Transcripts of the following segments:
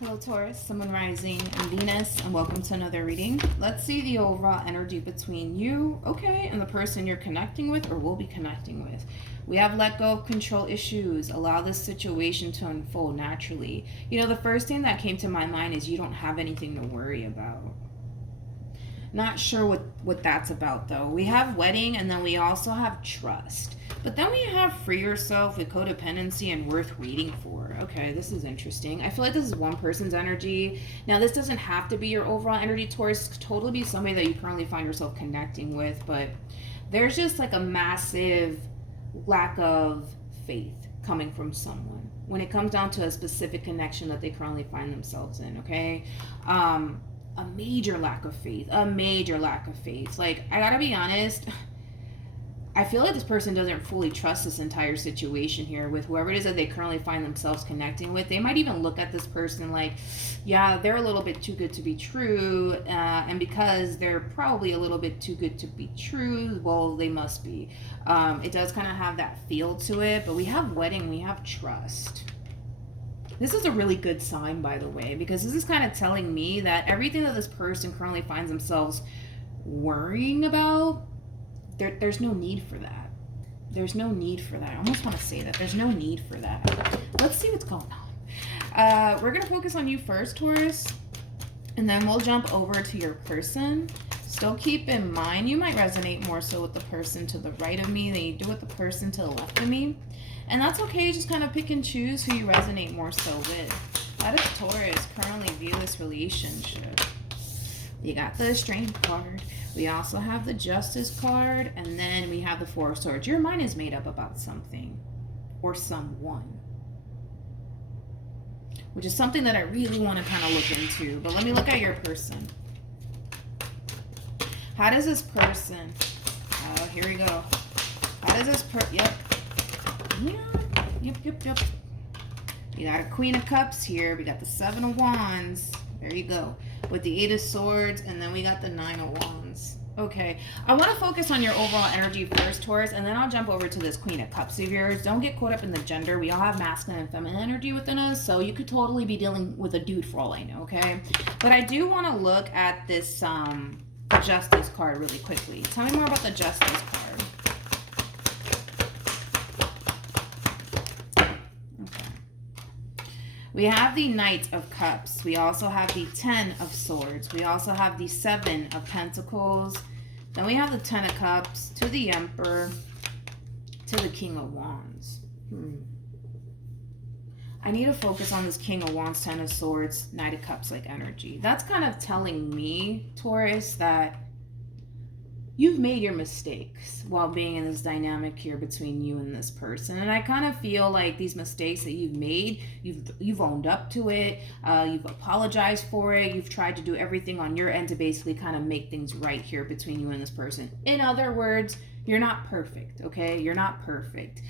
Hello Taurus, Sun, Moon, Rising, and Venus, and welcome to another reading. Let's see the overall energy between you, okay, and the person you're connecting with or will be connecting with. We have let go of control issues. Allow this situation to unfold naturally. You know, the first thing that came to my mind is you don't have anything to worry about. Not sure what that's about though. We have wedding and then we also have trust. But then we have free yourself with codependency and worth waiting for. Okay, this is interesting. I feel like this is one person's energy. Now, this doesn't have to be your overall energy, Taurus. It could totally be somebody that you currently find yourself connecting with. But there's just like a massive lack of faith coming from someone when it comes down to a specific connection that they currently find themselves in, okay? A major lack of faith. Like, I gotta be honest, I feel like this person doesn't fully trust this entire situation here with whoever it is that they currently find themselves connecting with. They might even look at this person like, yeah, they're a little bit too good to be true. And because they're probably a little bit too good to be true, well, they must be. It does kind of have that feel to it. But we have wedding, we have trust. This is a really good sign, by the way, because this is kind of telling me that everything that this person currently finds themselves worrying about, there's no need for that. There's no need for that. I almost want to say that. There's no need for that. Let's see what's going on. We're going to focus on you first, Taurus, and then we'll jump over to your person. Still keep in mind, you might resonate more so with the person to the right of me than you do with the person to the left of me. And that's okay, just kind of pick and choose who you resonate more so with. How does Taurus currently view this relationship? You got the Strength card. We also have the Justice card. And then we have the Four of Swords. Your mind is made up about something or someone, which is something that I really want to kind of look into. But let me look at your person. How does this person... Oh, here we go. How does this Yep. Yep. You got a Queen of Cups here. We got the Seven of Wands. There you go. With the Eight of Swords. And then we got the Nine of Wands. Okay. I want to focus on your overall energy first, Taurus. And then I'll jump over to this Queen of Cups of yours. Don't get caught up in the gender. We all have masculine and feminine energy within us. So you could totally be dealing with a dude for all I know, okay? But I do want to look at this Justice card really quickly. Tell me more about the Justice card. We have the Knight of Cups. We also have the Ten of Swords. We also have the Seven of Pentacles. Then we have the Ten of Cups to the Emperor to the King of Wands. I need to focus on this King of Wands, Ten of Swords, Knight of Cups like energy. That's kind of telling me, Taurus, that you've made your mistakes while being in this dynamic here between you and this person. And I kind of feel like these mistakes that you've made, you've owned up to it, you've apologized for it, you've tried to do everything on your end to basically kind of make things right here between you and this person. In other words, you're not perfect, okay? You're not perfect.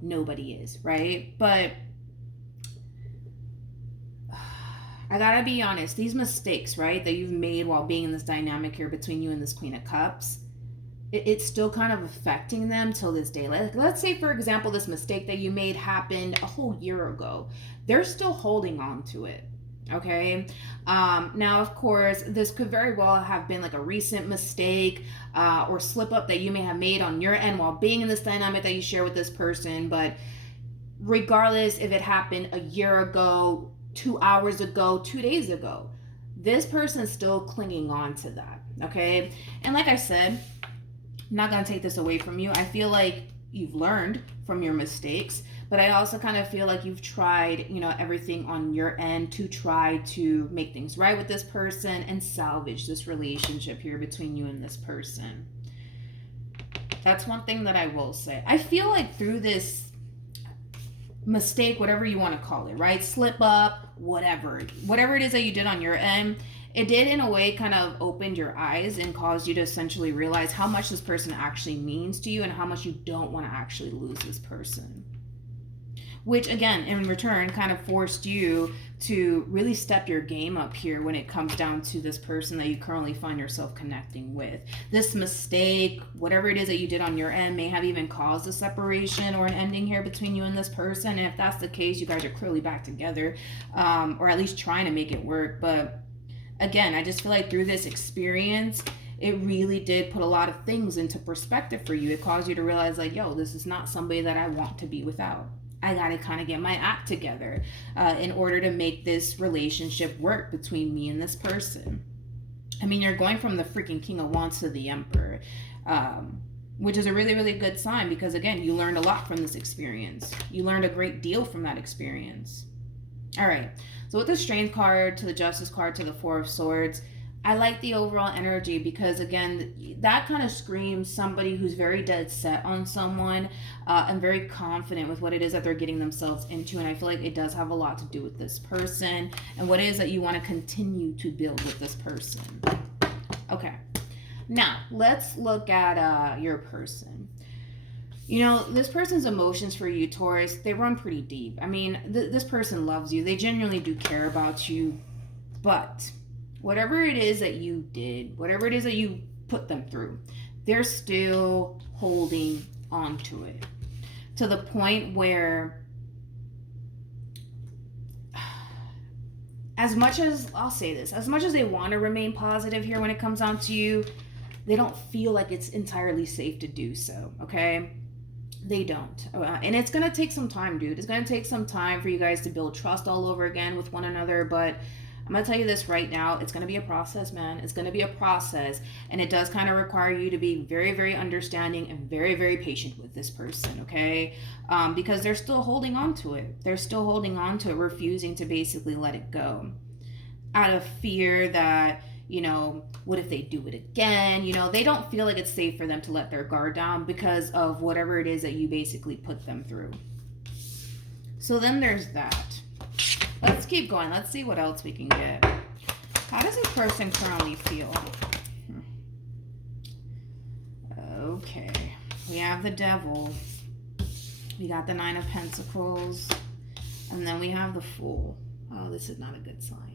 Nobody is, right? But I gotta be honest, these mistakes, right, that you've made while being in this dynamic here between you and this Queen of Cups, it's still kind of affecting them till this day. Let's say, for example, this mistake that you made happened a whole year ago. They're still holding on to it, okay? Now, of course, this could very well have been like a recent mistake or slip up that you may have made on your end while being in this dynamic that you share with this person. But regardless if it happened a year ago, 2 hours ago, 2 days ago, this person is still clinging on to that, okay? And like I said, I'm not going to take this away from you. I feel like you've learned from your mistakes, but I also kind of feel like you've tried, everything on your end to try to make things right with this person and salvage this relationship here between you and this person. That's one thing that I will say. I feel like through this mistake, whatever you want to call it, right? Slip up, whatever it is that you did on your end, it did in a way kind of opened your eyes and caused you to essentially realize how much this person actually means to you and how much you don't want to actually lose this person. which again, in return, kind of forced you to really step your game up here when it comes down to this person that you currently find yourself connecting with. This mistake, whatever it is that you did on your end, may have even caused a separation or an ending here between you and this person. And if that's the case, you guys are clearly back together, or at least trying to make it work. But again, I just feel like through this experience, it really did put a lot of things into perspective for you. It caused you to realize, like, yo, this is not somebody that I want to be without. I gotta kind of get my act together in order to make this relationship work between me and this person. I mean, you're going from the freaking King of Wands to the Emperor, which is a really, really good sign because, again, you learned a lot from this experience. You learned a great deal from that experience. All right, so with the Strength card to the Justice card to the Four of Swords, I like the overall energy because, again, that kind of screams somebody who's very dead set on someone and very confident with what it is that they're getting themselves into. And I feel like it does have a lot to do with this person and what it is that you want to continue to build with this person. Okay, now let's look at your person. You know, this person's emotions for you, Taurus, they run pretty deep. I mean, this person loves you. They genuinely do care about you, but whatever it is that you did, whatever it is that you put them through, they're still holding on to it to the point where, as much as, I'll say this, as much as they want to remain positive here when it comes down to you, they don't feel like it's entirely safe to do so, okay? They don't. And it's going to take some time, dude. It's going to take some time for you guys to build trust all over again with one another, but I'm going to tell you this right now. It's going to be a process, man. It's going to be a process. And it does kind of require you to be very, very understanding and very, very patient with this person, okay? Because they're still holding on to it. They're still holding on to it, refusing to basically let it go. Out of fear that, you know, what if they do it again? You know, they don't feel like it's safe for them to let their guard down because of whatever it is that you basically put them through. So then there's that. Let's keep going. Let's see what else we can get. How does this person currently feel? Okay. We have the Devil. We got the Nine of Pentacles. And then we have the Fool. Oh, this is not a good sign.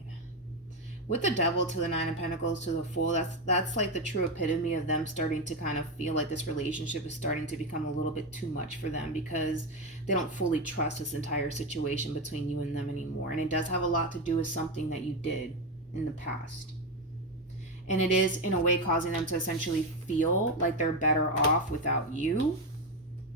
With the Devil to the Nine of Pentacles to the Fool, that's like the true epitome of them starting to kind of feel like this relationship is starting to become a little bit too much for them because they don't fully trust this entire situation between you and them anymore. And it does have a lot to do with something that you did in the past. And it is, in a way, causing them to essentially feel like they're better off without you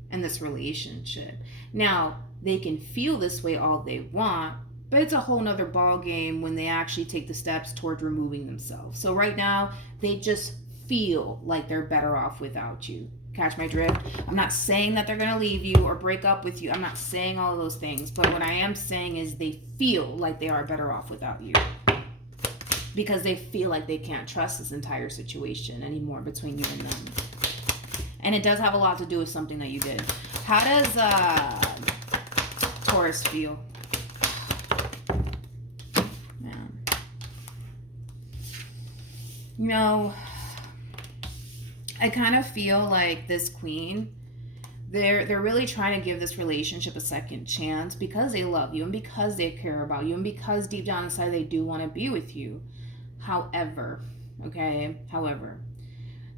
and this relationship. Now, they can feel this way all they want, but it's a whole nother ball game when they actually take the steps towards removing themselves. So right now, they just feel like they're better off without you. Catch my drift? I'm not saying that they're going to leave you or break up with you. I'm not saying all of those things. But what I am saying is they feel like they are better off without you. Because they feel like they can't trust this entire situation anymore between you and them. And it does have a lot to do with something that you did. How does Taurus feel? You know, I kind of feel like this Queen, they're really trying to give this relationship a second chance because they love you and because they care about you and because deep down inside they do want to be with you. However,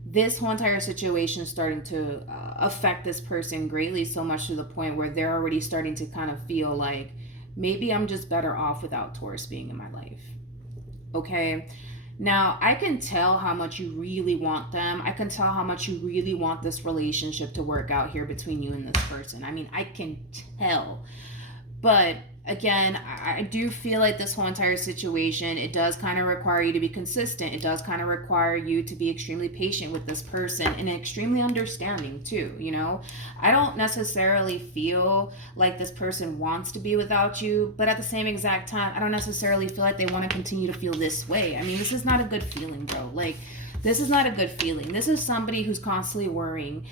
this whole entire situation is starting to affect this person greatly, so much to the point where they're already starting to kind of feel like, maybe I'm just better off without Taurus being in my life. Okay? Now, I can tell how much you really want them. I can tell how much you really want this relationship to work out here between you and this person. I mean, I can tell. But again, I do feel like this whole entire situation, it does kind of require you to be consistent. It does kind of require you to be extremely patient with this person and extremely understanding too, you know? I don't necessarily feel like this person wants to be without you, but at the same exact time, I don't necessarily feel like they want to continue to feel this way. I mean, this is not a good feeling, bro. Like, this is not a good feeling. This is somebody who's constantly worrying.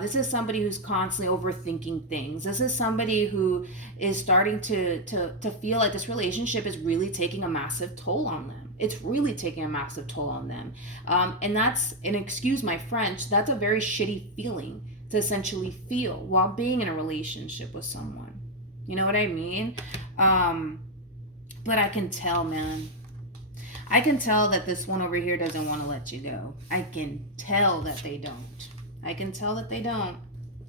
This is somebody who's constantly overthinking things. This is somebody who is starting to feel like this relationship is really taking a massive toll on them. It's really taking a massive toll on them. And that's, and excuse my French, that's a very shitty feeling to essentially feel while being in a relationship with someone. You know what I mean? But I can tell, man. I can tell that this one over here doesn't want to let you go. I can tell that they don't. I can tell that they don't.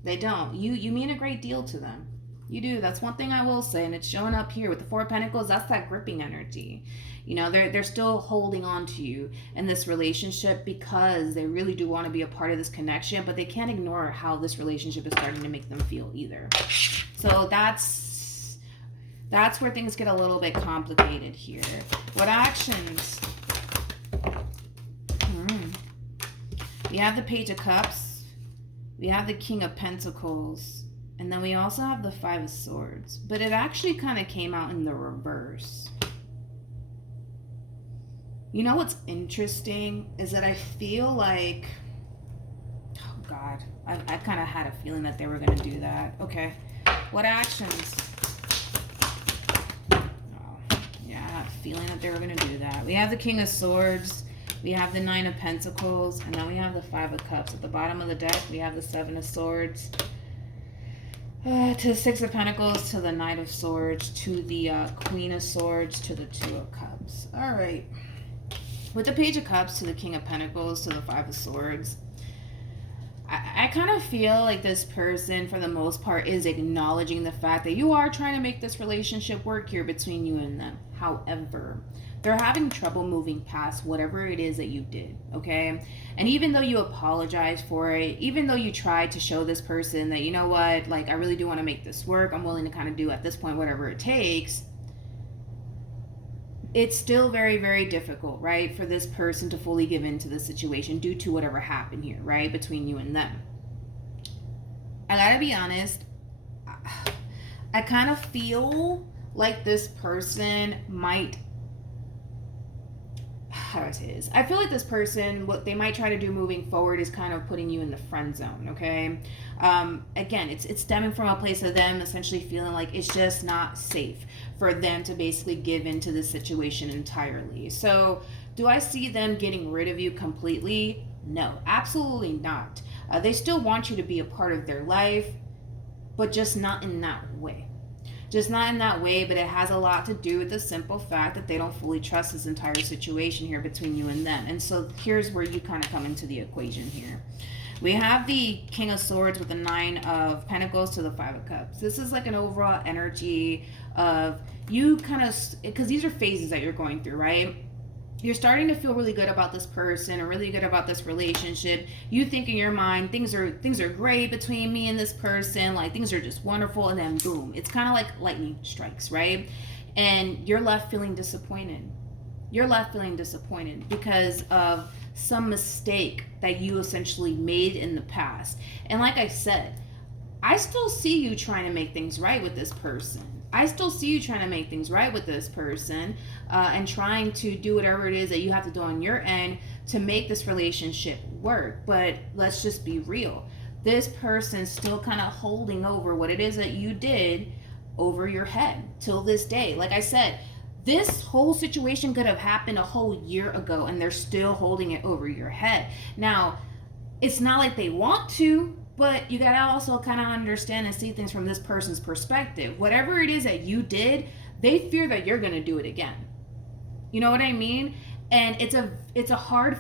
They don't. You mean a great deal to them. You do. That's one thing I will say, and it's showing up here with the Four of Pentacles. That's that gripping energy. You know, they're still holding on to you in this relationship because they really do want to be a part of this connection, but they can't ignore how this relationship is starting to make them feel either. So that's where things get a little bit complicated here. What actions? We have the Page of Cups. We have the King of Pentacles. And then we also have the Five of Swords. But it actually kind of came out in the reverse. You know what's interesting is that I feel like... Oh, God. I kind of had a feeling that they were going to do that. Okay. What actions? I have a feeling that they were going to do that. We have the King of Swords. We have the Nine of Pentacles. And then we have the Five of Cups. At the bottom of the deck, we have the Seven of Swords. To the Six of Pentacles. To the Knight of Swords. To the Queen of Swords. To the Two of Cups. All right. With the Page of Cups to the King of Pentacles. To the Five of Swords. I kind of feel like this person, for the most part, is acknowledging the fact that you are trying to make this relationship work here between you and them. However, they're having trouble moving past whatever it is that you did, okay? And even though you apologize for it, even though you try to show this person that, you know what, like, I really do want to make this work, I'm willing to kind of do at this point whatever it takes, it's still very, very difficult, right, for this person to fully give in to the situation due to whatever happened here, right, between you and them. I gotta be honest, I kind of feel like this person might, how do I say this? I feel like this person, what they might try to do moving forward is kind of putting you in the friend zone, okay? Again, it's stemming from a place of them essentially feeling like it's just not safe for them to basically give into the situation entirely. So do I see them getting rid of you completely? No, absolutely not. They still want you to be a part of their life, but just not in that way. Just not in that way, but it has a lot to do with the simple fact that they don't fully trust this entire situation here between you and them. And so here's where you kind of come into the equation here. We have the King of Swords with the Nine of Pentacles to the Five of Cups. This is like an overall energy of you kind of, because these are phases that you're going through, right? You're starting to feel really good about this person or really good about this relationship. You think in your mind, things are great between me and this person, like things are just wonderful, and then boom, it's kind of like lightning strikes, right? And you're left feeling disappointed. You're left feeling disappointed because of some mistake that you essentially made in the past. And like I said, I still see you trying to make things right with this person. I still see you trying to make things right with this person and trying to do whatever it is that you have to do on your end to make this relationship work. But let's just be real. This person's still kind of holding over what it is that you did over your head till this day. Like I said, this whole situation could have happened a whole year ago and they're still holding it over your head. Now, it's not like they want to, but you gotta also kind of understand and see things from this person's perspective. Whatever it is that you did, they fear that you're gonna do it again. You know what I mean? And it's a hard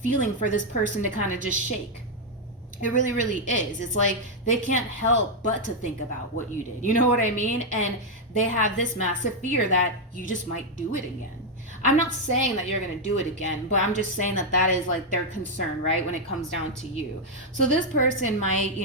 feeling for this person to kind of just shake. It really, really is. It's like they can't help but to think about what you did. You know what I mean? And they have this massive fear that you just might do it again. I'm not saying that you're going to do it again, but I'm just saying that that is like their concern, right? When it comes down to you. So this person might,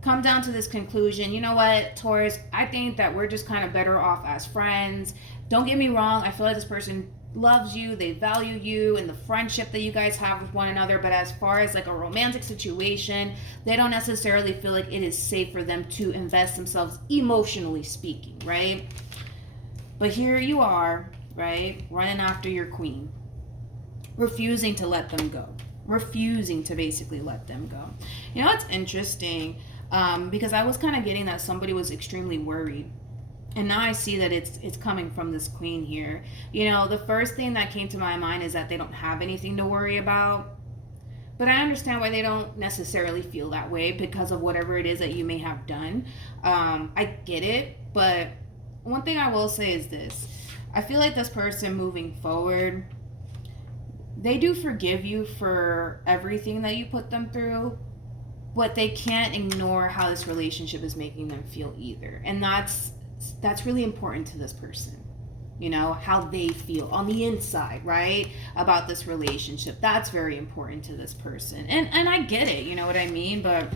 come down to this conclusion. You know what, Taurus, I think that we're just kind of better off as friends. Don't get me wrong. I feel like this person loves you, they value you and the friendship that you guys have with one another, but as far as like a romantic situation, they don't necessarily feel like it is safe for them to invest themselves emotionally speaking, right? But here you are, right, running after your queen, refusing to let them go, refusing to basically let them go. You know, it's interesting because I was kind of getting that somebody was extremely worried. And now I see that it's coming from this queen here. The first thing that came to my mind is that they don't have anything to worry about. but I understand why they don't necessarily feel that way because of whatever it is that you may have done. I get it, but one thing I will say is this. I feel like this person moving forward, they do forgive you for everything that you put them through, but they can't ignore how this relationship is making them feel either. And that's really important to this person. You know, how they feel on the inside, right? About this relationship. That's very important to this person. And I get it, you know what I mean? But,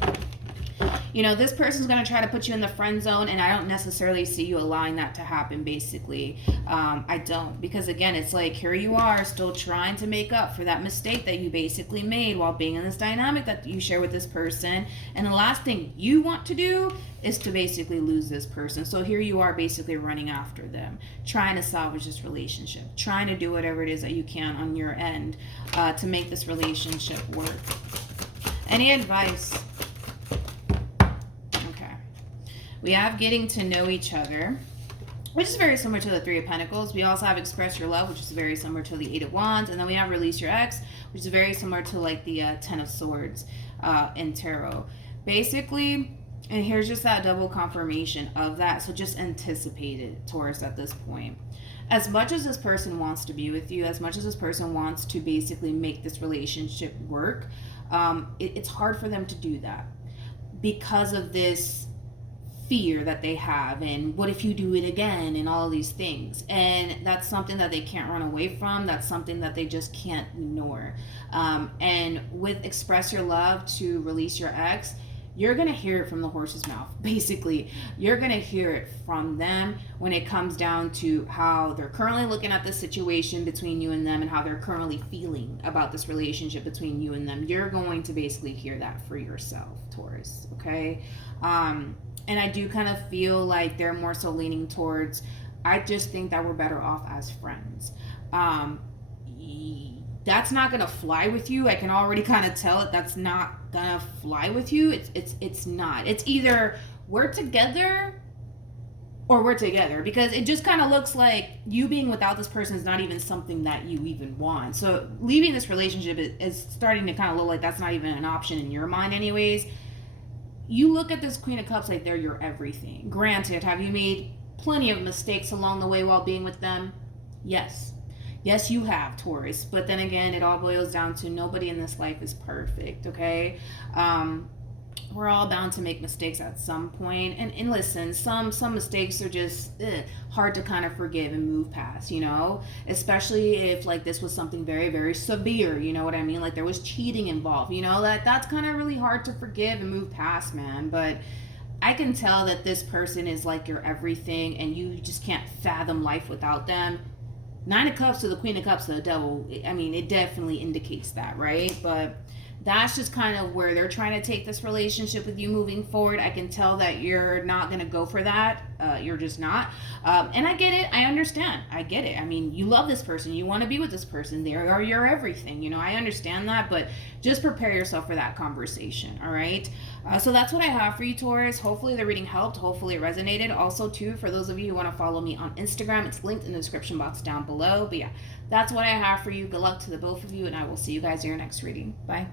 you know, this person's going to try to put you in the friend zone, and I don't necessarily see you allowing that to happen, basically. I don't. Because, again, it's like, here you are still trying to make up for that mistake that you basically made while being in this dynamic that you share with this person. And the last thing you want to do is to basically lose this person. So here you are basically running after them, trying to salvage this relationship, trying to do whatever it is that you can on your end to make this relationship work. Any advice? Okay. We have getting to know each other, which is very similar to the Three of Pentacles. We also have express your love, which is very similar to the Eight of Wands. And then we have release your ex, which is very similar to like the Ten of Swords in Tarot. Basically, and here's just that double confirmation of that. So just anticipate it, Taurus, at this point. As much as this person wants to be with you, as much as this person wants to basically make this relationship work, it's hard for them to do that because of this fear that they have, and what if you do it again, and all of these things. And that's something that they can't run away from. That's something that they just can't ignore. And with express your love to release your ex, you're going to hear it from the horse's mouth. Basically, you're going to hear it from them when it comes down to how they're currently looking at the situation between you and them, and how they're currently feeling about this relationship between you and them. You're going to basically hear that for yourself, Taurus, okay? And I do kind of feel like they're more so leaning towards, I just think that we're better off as friends. That's not gonna fly with you. I can already kind of tell it. That's not gonna fly with you. It's not. It's either we're together or we're together, because it just kind of looks like you being without this person is not even something that you even want. So leaving this relationship is starting to kind of look like that's not even an option in your mind anyways. You look at this Queen of Cups like they're your everything. Granted, have you made plenty of mistakes along the way while being with them? Yes. Yes, you have, Taurus. But then again, it all boils down to nobody in this life is perfect, okay? We're all bound to make mistakes at some point. And listen, some mistakes are just hard to kind of forgive and move past, you know? Especially if, like, this was something very, very severe, you know what I mean? Like, there was cheating involved, you know? That's kind of really hard to forgive and move past, man. But I can tell that this person is, like, your everything, and you just can't fathom life without them. Nine of Cups to the Queen of Cups to the Devil, I mean, it definitely indicates that, right? But that's just kind of where they're trying to take this relationship with you moving forward. I can tell that you're not going to go for that. You're just not. And I get it. I understand. I get it. I mean, you love this person. You want to be with this person. They are your everything. You know, I understand that. But just prepare yourself for that conversation, all right? So that's what I have for you, Taurus. Hopefully the reading helped. Hopefully it resonated. Also, too, for those of you who want to follow me on Instagram, it's linked in the description box down below. But yeah, that's what I have for you. Good luck to the both of you, and I will see you guys in your next reading. Bye.